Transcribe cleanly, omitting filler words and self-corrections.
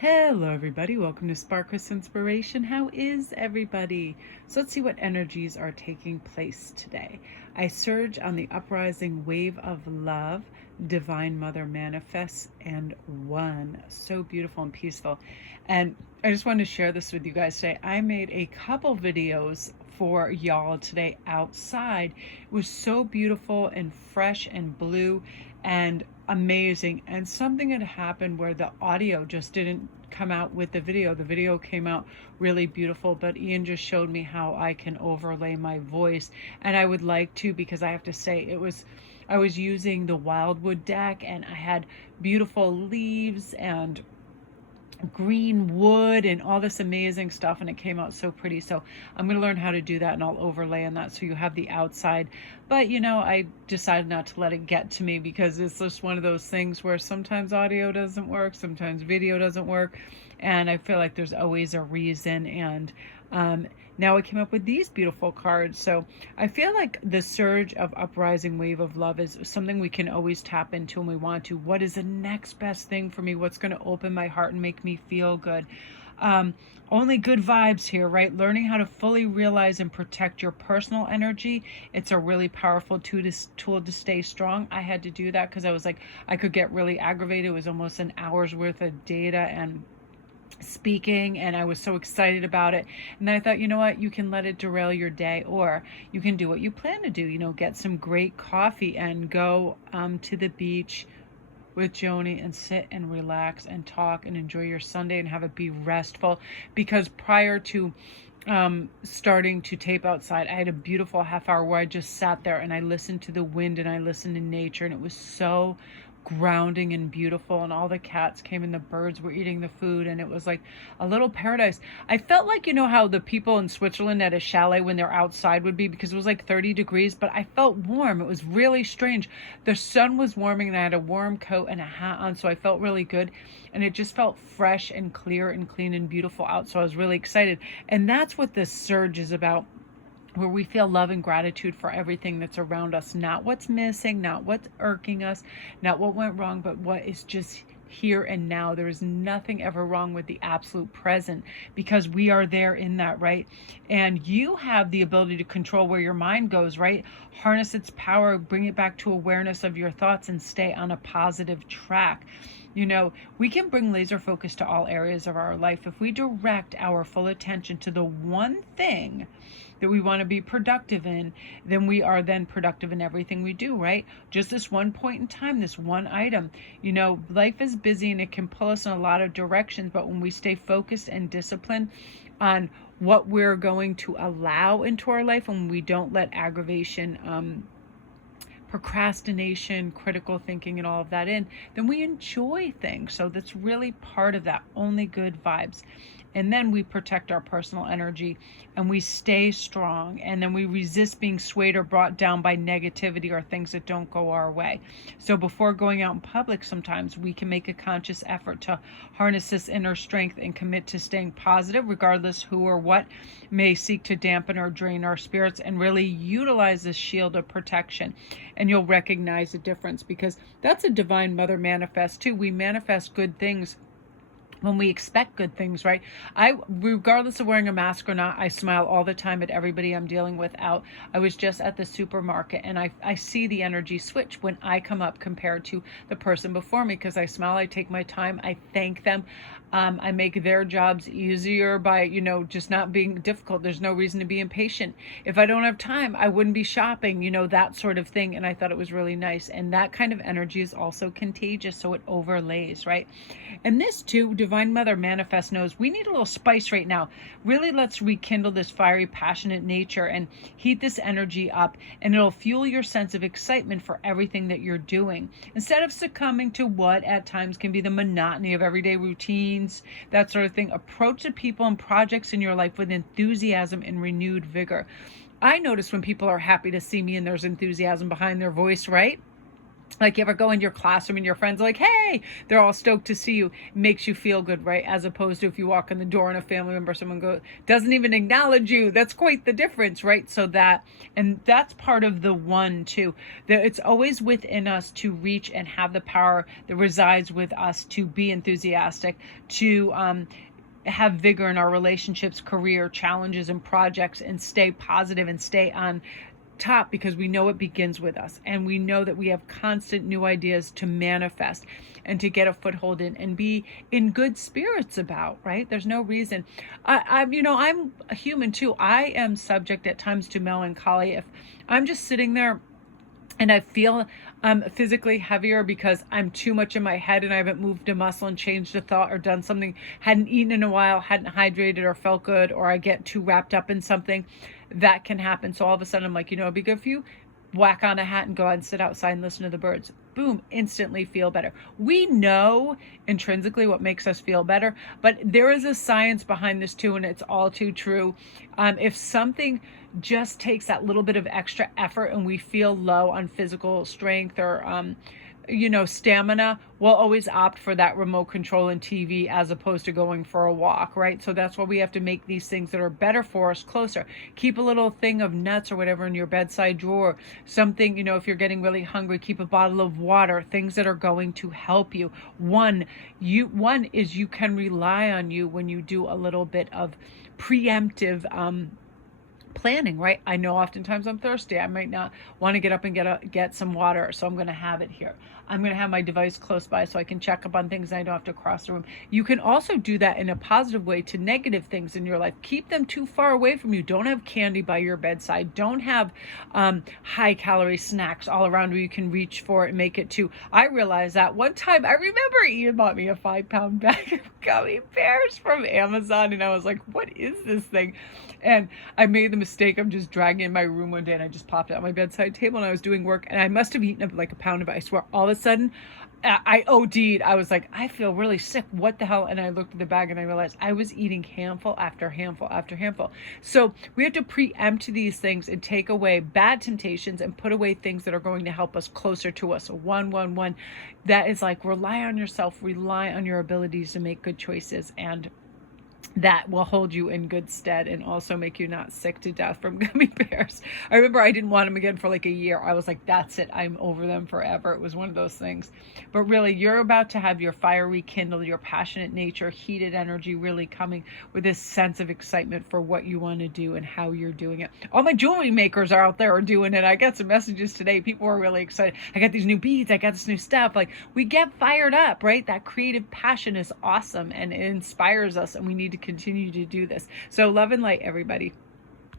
Hello everybody, welcome to Sparkles Inspiration. How is everybody? So let's see what energies are taking place today. I surge on the uprising wave of love, Divine Mother manifests, and one. So beautiful and peaceful. And I just wanted to share this with you guys today. I made a couple videos for y'all today outside. It was so beautiful and fresh and blue and amazing, and something had happened where the audio just didn't come out with the video. The video came out really beautiful, but Ian just showed me how I can overlay my voice, and I would like to, because I have to say I was using the Wildwood deck, and I had beautiful leaves and green wood and all this amazing stuff, and it came out so pretty. So I'm going to learn how to do that, and I'll overlay on that so you have the outside. But I decided not to let it get to me, because it's just one of those things where sometimes audio doesn't work, sometimes video doesn't work, and I feel like there's always a reason. And now I came up with these beautiful cards. So I feel like the surge of uprising wave of love is something we can always tap into when we want to. What is the next best thing for me? What's going to open my heart and make me feel good? Only good vibes here, right? Learning how to fully realize and protect your personal energy. It's a really powerful tool to stay strong. I had to do that because I was like, I could get really aggravated. It was almost an hour's worth of data and speaking, and I was so excited about it. And then I thought, you know what, you can let it derail your day, or you can do what you plan to do, get some great coffee and go to the beach with Joni and sit and relax and talk and enjoy your Sunday and have it be restful. Because prior to starting to tape outside, I had a beautiful half hour where I just sat there and I listened to the wind and I listened to nature, and it was so grounding and beautiful. And all the cats came and the birds were eating the food, and it was like a little paradise. I felt like, how the people in Switzerland at a chalet when they're outside would be, because it was like 30 degrees, but I felt warm. It was really strange. The sun was warming and I had a warm coat and a hat on, so I felt really good, and it just felt fresh and clear and clean and beautiful out. So I was really excited, and that's what this surge is about, where we feel love and gratitude for everything that's around us, not what's missing, not what's irking us, not what went wrong, but what is just here and now. There is nothing ever wrong with the absolute present, because we are there in that, right? And you have the ability to control where your mind goes, right? Harness its power, bring it back to awareness of your thoughts, and stay on a positive track. We can bring laser focus to all areas of our life if we direct our full attention to the one thing that we want to be productive in. Then we are then productive in everything we do, right? Just this one point in time, this one item. Life is busy and it can pull us in a lot of directions, but when we stay focused and disciplined on what we're going to allow into our life, and we don't let aggravation, procrastination, critical thinking, and all of that in, then we enjoy things. So that's really part of that, only good vibes. And then we protect our personal energy and we stay strong, and then we resist being swayed or brought down by negativity or things that don't go our way. So before going out in public, sometimes we can make a conscious effort to harness this inner strength and commit to staying positive, regardless who or what may seek to dampen or drain our spirits, and really utilize this shield of protection. And you'll recognize the difference, because that's a Divine Mother manifest too. We manifest good things when we expect good things, right? Regardless of wearing a mask or not, I smile all the time at everybody I'm dealing with out. I was just at the supermarket, and I see the energy switch when I come up compared to the person before me, because I smile, I take my time, I thank them. I make their jobs easier by, just not being difficult. There's no reason to be impatient. If I don't have time, I wouldn't be shopping, that sort of thing. And I thought it was really nice. And that kind of energy is also contagious, so it overlays, right? And this too, Divine Mother Manifest knows we need a little spice right now. Really, let's rekindle this fiery, passionate nature and heat this energy up, and it'll fuel your sense of excitement for everything that you're doing. Instead of succumbing to what at times can be the monotony of everyday routines, that sort of thing, approach the people and projects in your life with enthusiasm and renewed vigor. I notice when people are happy to see me and there's enthusiasm behind their voice, right? Like, you ever go into your classroom and your friends are like, hey, they're all stoked to see you. It makes you feel good, right? As opposed to if you walk in the door and a family member, someone doesn't even acknowledge you. That's quite the difference, right? And that's part of the one too. That it's always within us to reach and have the power that resides with us to be enthusiastic, to have vigor in our relationships, career, challenges, and projects, and stay positive and stay on top, because we know it begins with us, and we know that we have constant new ideas to manifest and to get a foothold in and be in good spirits about, right? There's no reason. I'm a human too. I am subject at times to melancholy. If I'm just sitting there and I feel physically heavier because I'm too much in my head and I haven't moved a muscle and changed a thought or done something, hadn't eaten in a while, hadn't hydrated or felt good, or I get too wrapped up in something, that can happen. So all of a sudden I'm like, it'd be good if you whack on a hat and go out and sit outside and listen to the birds. Boom, instantly feel better. We know intrinsically what makes us feel better, but there is a science behind this too, and it's all too true. If something just takes that little bit of extra effort and we feel low on physical strength or stamina, we'll always opt for that remote control and TV as opposed to going for a walk, right? So that's why we have to make these things that are better for us closer. Keep a little thing of nuts or whatever in your bedside drawer. Something, if you're getting really hungry, keep a bottle of water, things that are going to help you. One is you can rely on you when you do a little bit of preemptive planning, right? I know oftentimes I'm thirsty. I might not want to get up and get some water, so I'm going to have it here. I'm going to have my device close by so I can check up on things and I don't have to cross the room. You can also do that in a positive way to negative things in your life. Keep them too far away from you. Don't have candy by your bedside. Don't have high calorie snacks all around where you can reach for it and make it too. I realized that one time, I remember Ian bought me a 5-pound bag of gummy bears from Amazon, and I was like, what is this thing? And I made the mistake of just dragging it in my room one day, and I just popped it on my bedside table, and I was doing work, and I must have eaten like a pound of it. I swear, all of a sudden, I OD'd. I was like, I feel really sick. What the hell? And I looked at the bag and I realized I was eating handful after handful after handful. So we have to preempt these things and take away bad temptations and put away things that are going to help us closer to us. One. That is like, rely on yourself, rely on your abilities to make good choices, and that will hold you in good stead and also make you not sick to death from gummy bears. I remember I didn't want them again for like a year. I was like, that's it. I'm over them forever. It was one of those things. But really, you're about to have your fire rekindled, your passionate nature, heated energy really coming with this sense of excitement for what you want to do and how you're doing it. All my jewelry makers are out there are doing it. I got some messages today. People were really excited. I got these new beads. I got this new stuff. Like, we get fired up, right? That creative passion is awesome and it inspires us, and we need to continue to do this. So love and light, everybody.